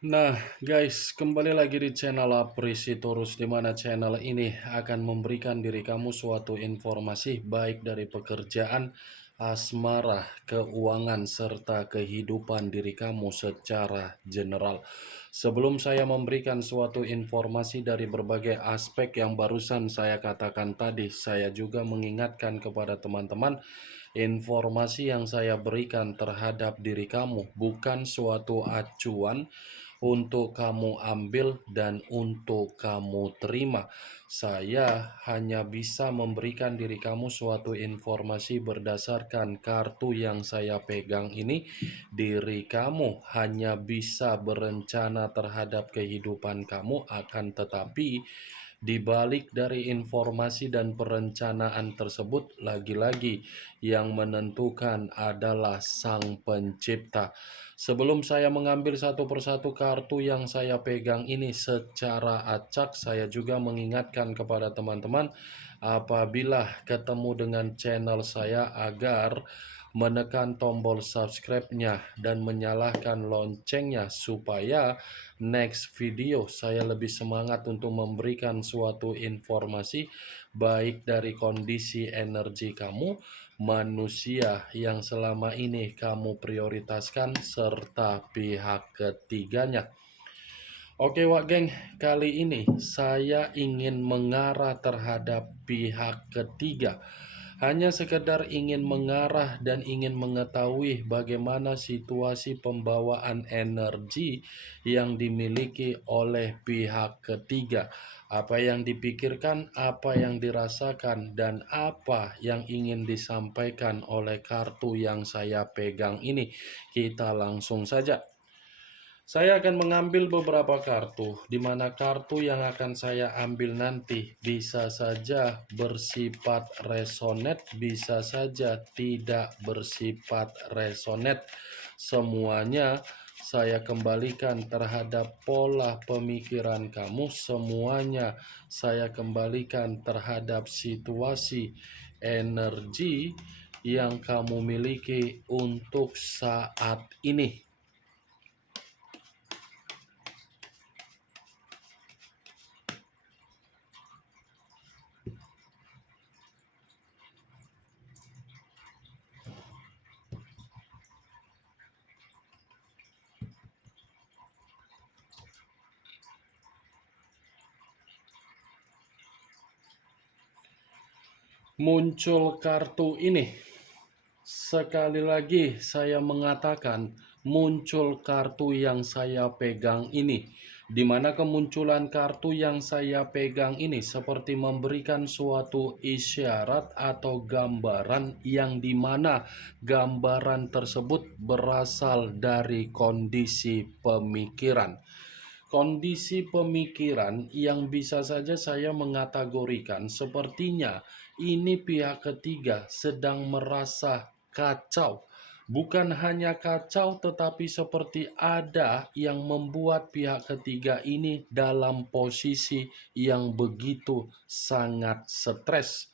Nah, guys, kembali lagi di channel Aprisitorus, di mana channel ini akan memberikan diri kamu suatu informasi baik dari pekerjaan, asmara, keuangan, serta kehidupan diri kamu secara general. Sebelum saya memberikan suatu informasi dari berbagai aspek yang barusan saya katakan tadi, saya juga mengingatkan kepada teman-teman, informasi yang saya berikan terhadap diri kamu bukan suatu acuan untuk kamu ambil dan untuk kamu terima. Saya hanya bisa memberikan diri kamu suatu informasi berdasarkan kartu yang saya pegang ini. Diri kamu hanya bisa berencana terhadap kehidupan kamu, akan tetapi di balik dari informasi dan perencanaan tersebut, lagi-lagi yang menentukan adalah Sang Pencipta. Sebelum saya mengambil satu persatu kartu yang saya pegang ini secara acak, saya juga mengingatkan kepada teman-teman apabila ketemu dengan channel saya agar menekan tombol subscribe-nya dan menyalakan loncengnya supaya next video saya lebih semangat untuk memberikan suatu informasi baik dari kondisi energi kamu, manusia yang selama ini kamu prioritaskan, serta pihak ketiganya. Oke Wak Geng, kali ini saya ingin mengarah terhadap pihak ketiga. Hanya sekedar ingin mengarah dan ingin mengetahui bagaimana situasi pembawaan energi yang dimiliki oleh pihak ketiga. Apa yang dipikirkan, apa yang dirasakan, dan apa yang ingin disampaikan oleh kartu yang saya pegang ini. Kita langsung saja. Saya akan mengambil beberapa kartu, di mana kartu yang akan saya ambil nanti bisa saja bersifat resonate, bisa saja tidak bersifat resonate. Semuanya saya kembalikan terhadap pola pemikiran kamu, semuanya saya kembalikan terhadap situasi energi yang kamu miliki untuk saat ini. Muncul kartu ini. Sekali lagi saya mengatakan muncul kartu yang saya pegang ini, di mana kemunculan kartu yang saya pegang ini seperti memberikan suatu isyarat atau gambaran yang dimana gambaran tersebut berasal dari kondisi pemikiran. Kondisi pemikiran yang bisa saja saya mengategorikan sepertinya ini pihak ketiga sedang merasa kacau. Bukan hanya kacau, tetapi seperti ada yang membuat pihak ketiga ini dalam posisi yang begitu sangat stres.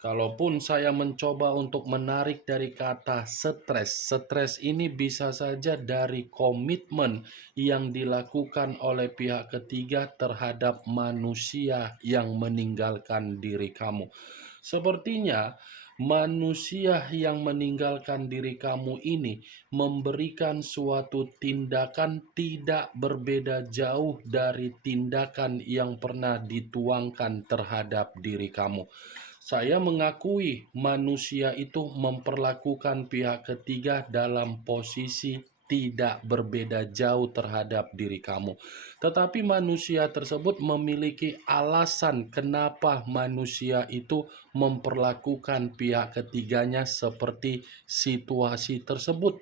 Kalaupun saya mencoba untuk menarik dari kata stres, stres ini bisa saja dari komitmen yang dilakukan oleh pihak ketiga terhadap manusia yang meninggalkan diri kamu. Sepertinya manusia yang meninggalkan diri kamu ini memberikan suatu tindakan tidak berbeda jauh dari tindakan yang pernah dituangkan terhadap diri kamu. Saya mengakui manusia itu memperlakukan pihak ketiga dalam posisi tidak berbeda jauh terhadap diri kamu. Tetapi manusia tersebut memiliki alasan kenapa manusia itu memperlakukan pihak ketiganya seperti situasi tersebut.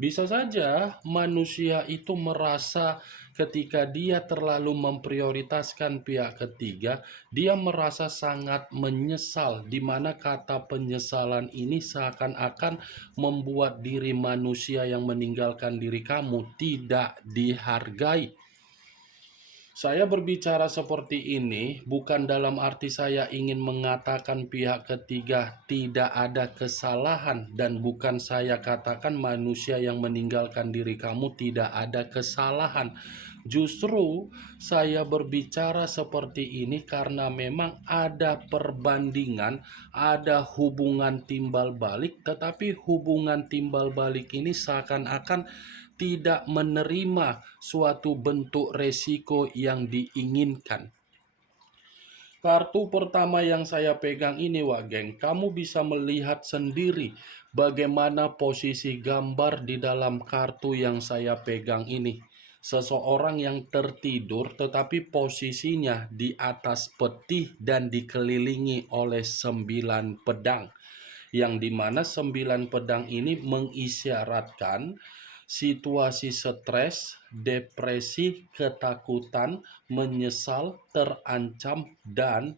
Bisa saja manusia itu merasa ketika dia terlalu memprioritaskan pihak ketiga, dia merasa sangat menyesal, di mana kata penyesalan ini seakan-akan membuat diri manusia yang meninggalkan diri kamu tidak dihargai. Saya berbicara seperti ini bukan dalam arti saya ingin mengatakan pihak ketiga tidak ada kesalahan, dan bukan saya katakan manusia yang meninggalkan diri kamu tidak ada kesalahan. Justru saya berbicara seperti ini karena memang ada perbandingan, ada hubungan timbal balik, tetapi hubungan timbal balik ini seakan-akan tidak menerima suatu bentuk resiko yang diinginkan. Kartu pertama yang saya pegang ini, Wak Geng, kamu bisa melihat sendiri bagaimana posisi gambar di dalam kartu yang saya pegang ini. Seseorang yang tertidur tetapi posisinya di atas peti dan dikelilingi oleh 9 pedang, yang dimana 9 pedang ini mengisyaratkan situasi stres, depresi, ketakutan, menyesal, terancam, dan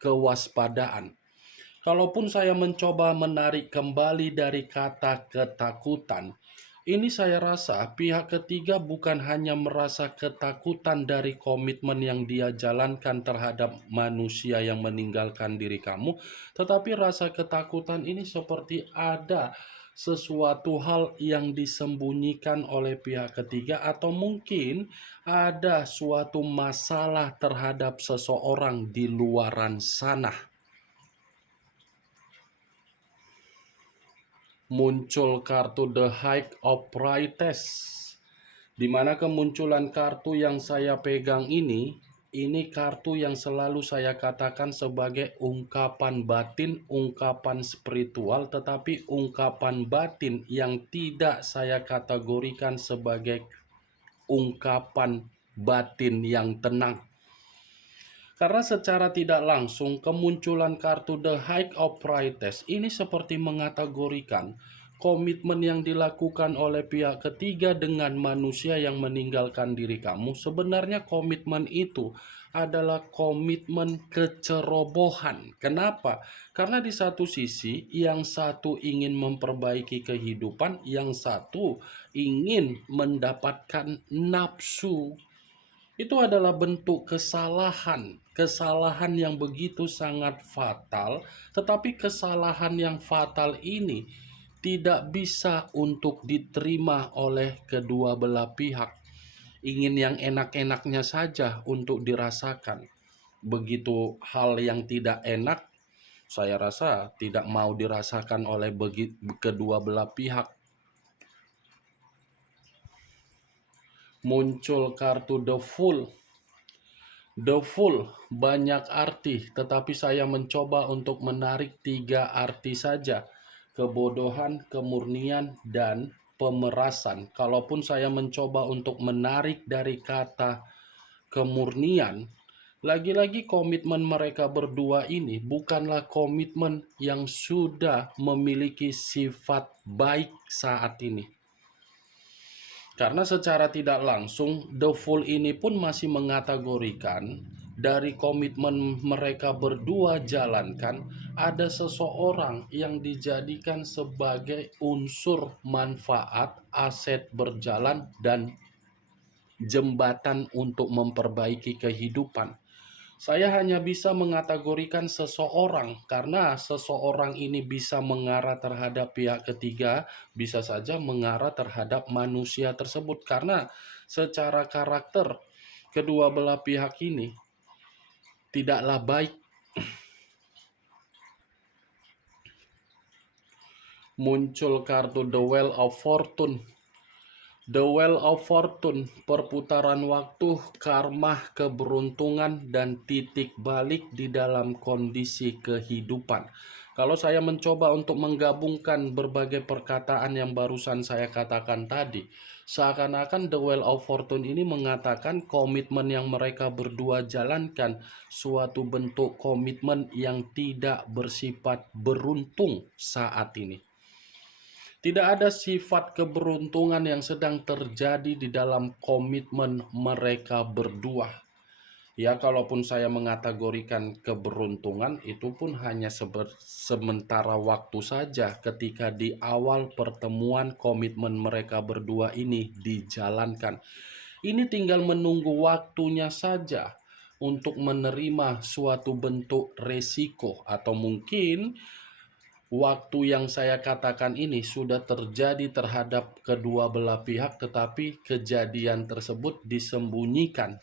kewaspadaan. Kalaupun saya mencoba menarik kembali dari kata ketakutan, ini saya rasa pihak ketiga bukan hanya merasa ketakutan dari komitmen yang dia jalankan terhadap manusia yang meninggalkan diri kamu, tetapi rasa ketakutan ini seperti ada sesuatu hal yang disembunyikan oleh pihak ketiga, atau mungkin ada suatu masalah terhadap seseorang di luaran sana. Muncul kartu The High of Priestess, di mana kemunculan kartu yang saya pegang ini kartu yang selalu saya katakan sebagai ungkapan batin, ungkapan spiritual, tetapi ungkapan batin yang tidak saya kategorikan sebagai ungkapan batin yang tenang. Karena secara tidak langsung kemunculan kartu The High of Priestess ini seperti mengategorikan komitmen yang dilakukan oleh pihak ketiga dengan manusia yang meninggalkan diri kamu. Sebenarnya komitmen itu adalah komitmen kecerobohan. Kenapa? Karena di satu sisi yang satu ingin memperbaiki kehidupan, yang satu ingin mendapatkan nafsu. Itu adalah bentuk kesalahan yang begitu sangat fatal, tetapi kesalahan yang fatal ini tidak bisa untuk diterima oleh kedua belah pihak. Ingin yang enak-enaknya saja untuk dirasakan. Begitu hal yang tidak enak, saya rasa tidak mau dirasakan oleh kedua belah pihak. Muncul kartu The Fool. The Fool banyak arti, tetapi saya mencoba untuk menarik 3 arti saja: kebodohan, kemurnian, dan pemerasan. Kalaupun saya mencoba untuk menarik dari kata kemurnian, lagi-lagi komitmen mereka berdua ini bukanlah komitmen yang sudah memiliki sifat baik saat ini. Karena secara tidak langsung, The Fool ini pun masih mengategorikan dari komitmen mereka berdua jalankan, ada seseorang yang dijadikan sebagai unsur manfaat, aset berjalan, dan jembatan untuk memperbaiki kehidupan. Saya hanya bisa mengategorikan seseorang karena seseorang ini bisa mengarah terhadap pihak ketiga, bisa saja mengarah terhadap manusia tersebut, karena secara karakter kedua belah pihak ini tidaklah baik. Muncul kartu The Wheel of Fortune. The Wheel of Fortune, perputaran waktu, karma, keberuntungan, dan titik balik di dalam kondisi kehidupan. Kalau saya mencoba untuk menggabungkan berbagai perkataan yang barusan saya katakan tadi, seakan-akan The Wheel of Fortune ini mengatakan komitmen yang mereka berdua jalankan suatu bentuk komitmen yang tidak bersifat beruntung saat ini. Tidak ada sifat keberuntungan yang sedang terjadi di dalam komitmen mereka berdua. Ya, kalaupun saya mengategorikan keberuntungan, itu pun hanya sementara waktu saja ketika di awal pertemuan komitmen mereka berdua ini dijalankan. Ini tinggal menunggu waktunya saja untuk menerima suatu bentuk resiko, atau mungkin waktu yang saya katakan ini sudah terjadi terhadap kedua belah pihak, tetapi kejadian tersebut disembunyikan.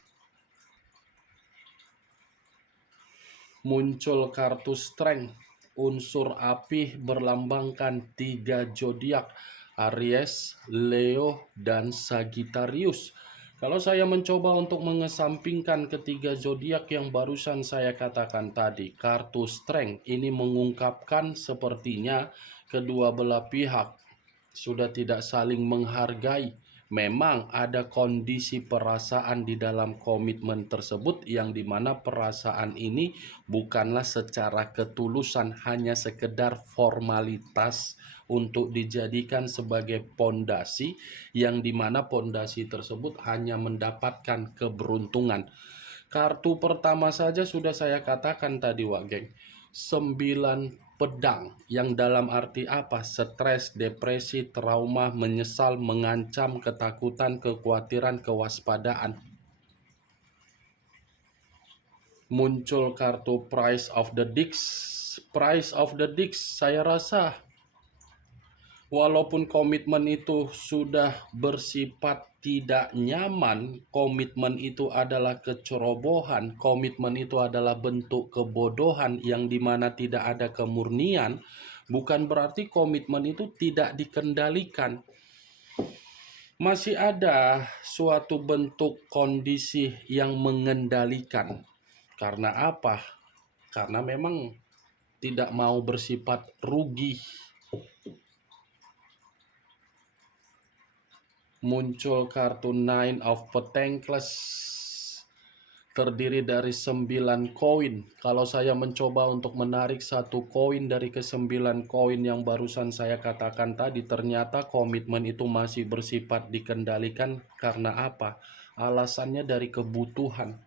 Muncul kartu strength, unsur api berlambangkan 3 zodiak, Aries, Leo, dan Sagittarius. Kalau saya mencoba untuk mengesampingkan ketiga zodiak yang barusan saya katakan tadi, kartu strength ini mengungkapkan sepertinya kedua belah pihak sudah tidak saling menghargai. Memang ada kondisi perasaan di dalam komitmen tersebut, yang dimana perasaan ini bukanlah secara ketulusan, hanya sekedar formalitas untuk dijadikan sebagai pondasi, yang dimana pondasi tersebut hanya mendapatkan keberuntungan. Kartu pertama saja sudah saya katakan tadi, Wak Geng. 9 pedang, yang dalam arti apa? Stres, depresi, trauma, menyesal, mengancam, ketakutan, kekhawatiran, kewaspadaan. Muncul kartu Price of the Discs. Price of the Discs, saya rasa walaupun komitmen itu sudah bersifat tidak nyaman, komitmen itu adalah kecerobohan, komitmen itu adalah bentuk kebodohan yang dimana tidak ada kemurnian, bukan berarti komitmen itu tidak dikendalikan. Masih ada suatu bentuk kondisi yang mengendalikan. Karena apa? Karena memang tidak mau bersifat rugi. Muncul kartu Nine of Pentacles, terdiri dari 9 koin. Kalau saya mencoba untuk menarik satu koin dari ke-9 koin yang barusan saya katakan tadi, ternyata komitmen itu masih bersifat dikendalikan. Karena apa? Alasannya dari kebutuhan,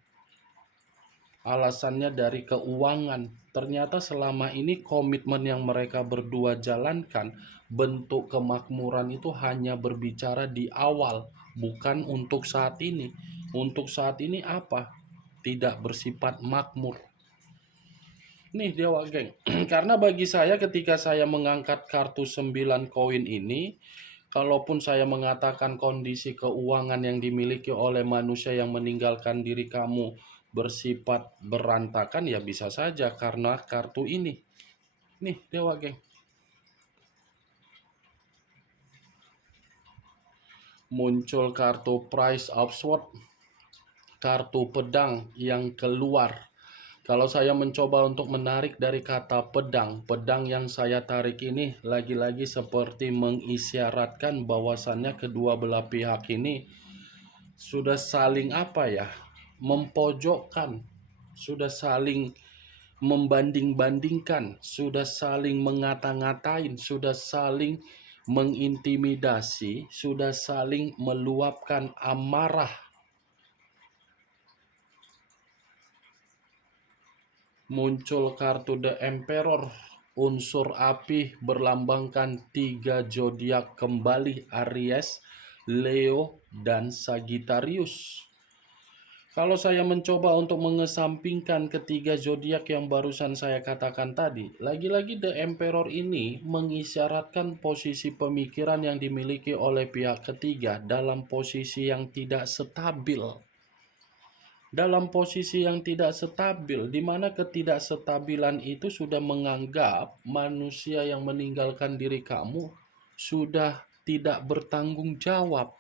alasannya dari keuangan. Ternyata selama ini komitmen yang mereka berdua jalankan, bentuk kemakmuran itu hanya berbicara di awal, bukan untuk saat ini. Untuk saat ini apa? Tidak bersifat makmur. Nih Dewa Geng, karena bagi saya ketika saya mengangkat kartu 9 koin ini, kalaupun saya mengatakan kondisi keuangan yang dimiliki oleh manusia yang meninggalkan diri kamu bersifat berantakan, ya bisa saja karena kartu ini. Nih Dewa Geng. Muncul kartu Price of Swords, kartu pedang yang keluar. Kalau saya mencoba untuk menarik dari kata pedang, pedang yang saya tarik ini lagi-lagi seperti mengisyaratkan bahwasannya kedua belah pihak ini sudah saling apa ya, mempojokkan, sudah saling membanding-bandingkan, sudah saling mengata-ngatain, sudah saling mengintimidasi, sudah saling meluapkan amarah. Muncul kartu The Emperor, unsur api berlambangkan 3 zodiak kembali, Aries, Leo, dan Sagittarius. Kalau saya mencoba untuk mengesampingkan ketiga zodiak yang barusan saya katakan tadi, lagi-lagi The Emperor ini mengisyaratkan posisi pemikiran yang dimiliki oleh pihak ketiga dalam posisi yang tidak stabil. Dalam posisi yang tidak stabil, di mana ketidakstabilan itu sudah menganggap manusia yang meninggalkan diri kamu sudah tidak bertanggung jawab.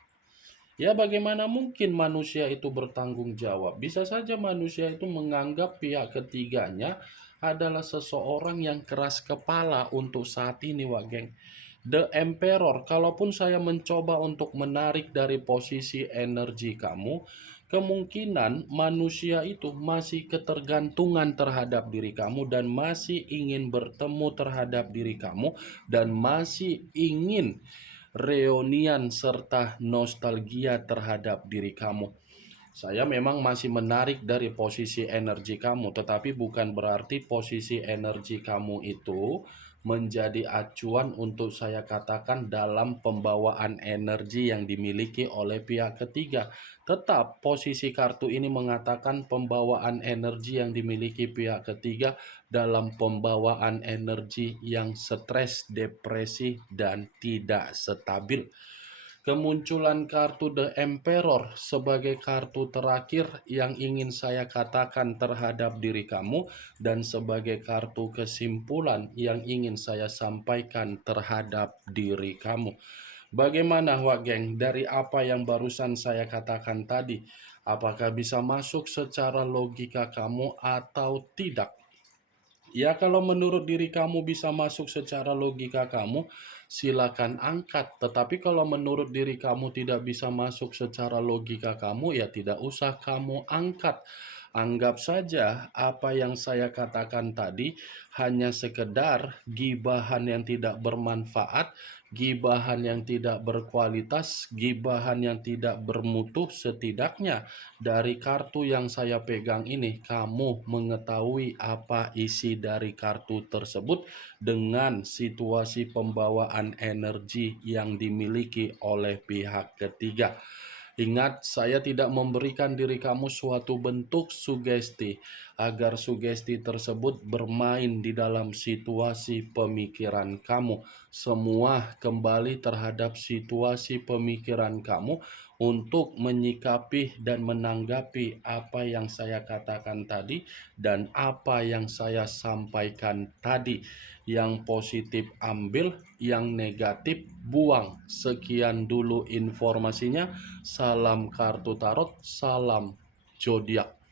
Ya, bagaimana mungkin manusia itu bertanggung jawab? Bisa saja manusia itu menganggap pihak ketiganya adalah seseorang yang keras kepala untuk saat ini, Wak Geng. The Emperor, kalaupun saya mencoba untuk menarik dari posisi energi kamu, kemungkinan manusia itu masih ketergantungan terhadap diri kamu dan masih ingin bertemu terhadap diri kamu dan masih ingin reunian serta nostalgia terhadap diri kamu. Saya memang masih menarik dari posisi energi kamu, tetapi bukan berarti posisi energi kamu itu menjadi acuan untuk saya katakan dalam pembawaan energi yang dimiliki oleh pihak ketiga. Tetap posisi kartu ini mengatakan pembawaan energi yang dimiliki pihak ketiga dalam pembawaan energi yang stres, depresi, dan tidak stabil. Kemunculan kartu The Emperor sebagai kartu terakhir yang ingin saya katakan terhadap diri kamu dan sebagai kartu kesimpulan yang ingin saya sampaikan terhadap diri kamu. Bagaimana Wak Geng dari apa yang barusan saya katakan tadi? Apakah bisa masuk secara logika kamu atau tidak? Ya, kalau menurut diri kamu bisa masuk secara logika kamu, silakan angkat. Tetapi kalau menurut diri kamu tidak bisa masuk secara logika kamu, ya tidak usah kamu angkat. Anggap saja apa yang saya katakan tadi hanya sekedar gibahan yang tidak bermanfaat, gibahan yang tidak berkualitas, gibahan yang tidak bermutu. Setidaknya dari kartu yang saya pegang ini, kamu mengetahui apa isi dari kartu tersebut dengan situasi pembawaan energi yang dimiliki oleh pihak ketiga. Ingat, saya tidak memberikan diri kamu suatu bentuk sugesti agar sugesti tersebut bermain di dalam situasi pemikiran kamu. Semua kembali terhadap situasi pemikiran kamu untuk menyikapi dan menanggapi apa yang saya katakan tadi dan apa yang saya sampaikan tadi. Yang positif ambil, yang negatif buang. Sekian dulu informasinya. Salam kartu tarot, salam zodiak.